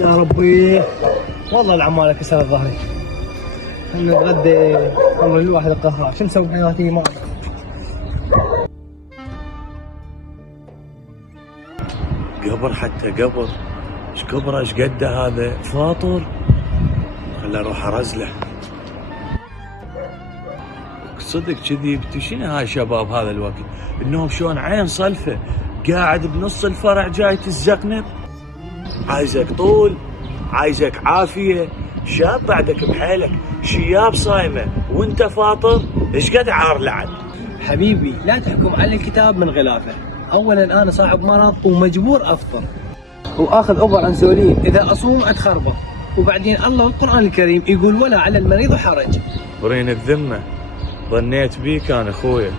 يا ربي والله العمالة كسرت ظهري. خلنا نتغدى. والله الواحد القهار، شو نسوي بحياتي ما أعرف. قبر حتى قبر، ايش قبره ايش قده هذا فاطر. خلنا اروح ارزله. صدق كذي بتشين هاي شباب هذا الوقت انهم شلون عين صلفه قاعد بنص الفرع جاي تزقنب. عايزك طول، عايزك عافيه، شاب بعدك بحيلك، شياب صايمه وانت فاطر. ايش قد عار لعن. حبيبي لا تحكم على الكتاب من غلافه. اولا انا صاحب مرض ومجبور افطر واخذ اوفر انسولين اذا اصوم اتخربط. وبعدين الله القران الكريم يقول ولا على المريض حرج. برين الذمه ظنيت بيك انا اخويا.